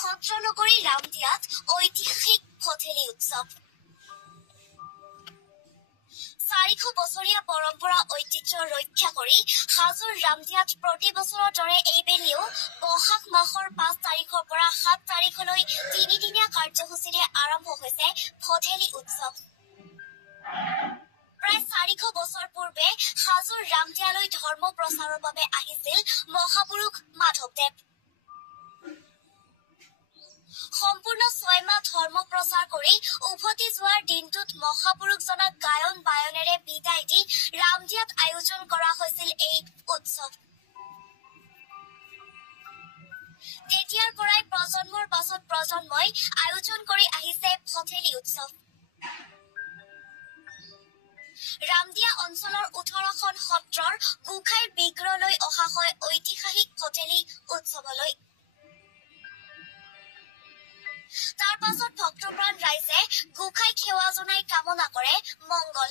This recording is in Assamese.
সত্ৰনগৰী ৰামদিয়াত ঐতিহাসিক ভঠেলি উৎসৱ 400 বছৰীয়া পৰম্পৰা ঐতিহ্য ৰক্ষা কৰি হাজোৰ ৰামদিয়াত প্ৰতি বছৰৰ দৰে এইবেলিও বহাগ মাহৰ 5 তাৰিখৰ পৰা 7 তাৰিখলৈ 3 দিনীয়া কাৰ্যসূচীৰে আৰম্ভ হৈছে ভঠেলি উৎসৱ। প্ৰায় 400 বছৰ পূৰ্বে হাজোৰ ৰামদিয়ালৈ ধৰ্ম প্ৰচাৰৰ বাবে আহিছিল মহাপুৰুষ মাধৱদেৱ। সম্পূৰ্ণ 6 মাহ ধৰ্ম প্ৰচাৰ কৰি উভতি যোৱাৰ দিনটোত মহাপুৰুষজনক গায়ন বায়নেৰে বিদায় দি ৰামদিয়াত আয়োজন কৰা হৈছিল এই উৎসৱ। তেতিয়াৰ পৰাই প্ৰজন্মৰ পাছত প্ৰজন্মই আয়োজন কৰি আহিছে ভঠেলি উৎসৱ। ৰামদিয়া অঞ্চলৰ 18খন সত্ৰৰ গোসাঁইৰ বিগ্ৰহলৈ অহা হয় ঐতিহাসিক ভঠেলি উৎসৱলৈ। তাৰ পাছত ভক্তপ্ৰাণ ৰাইজে গোসাঁইক সেৱা জনাই কামনা কৰে মংগল।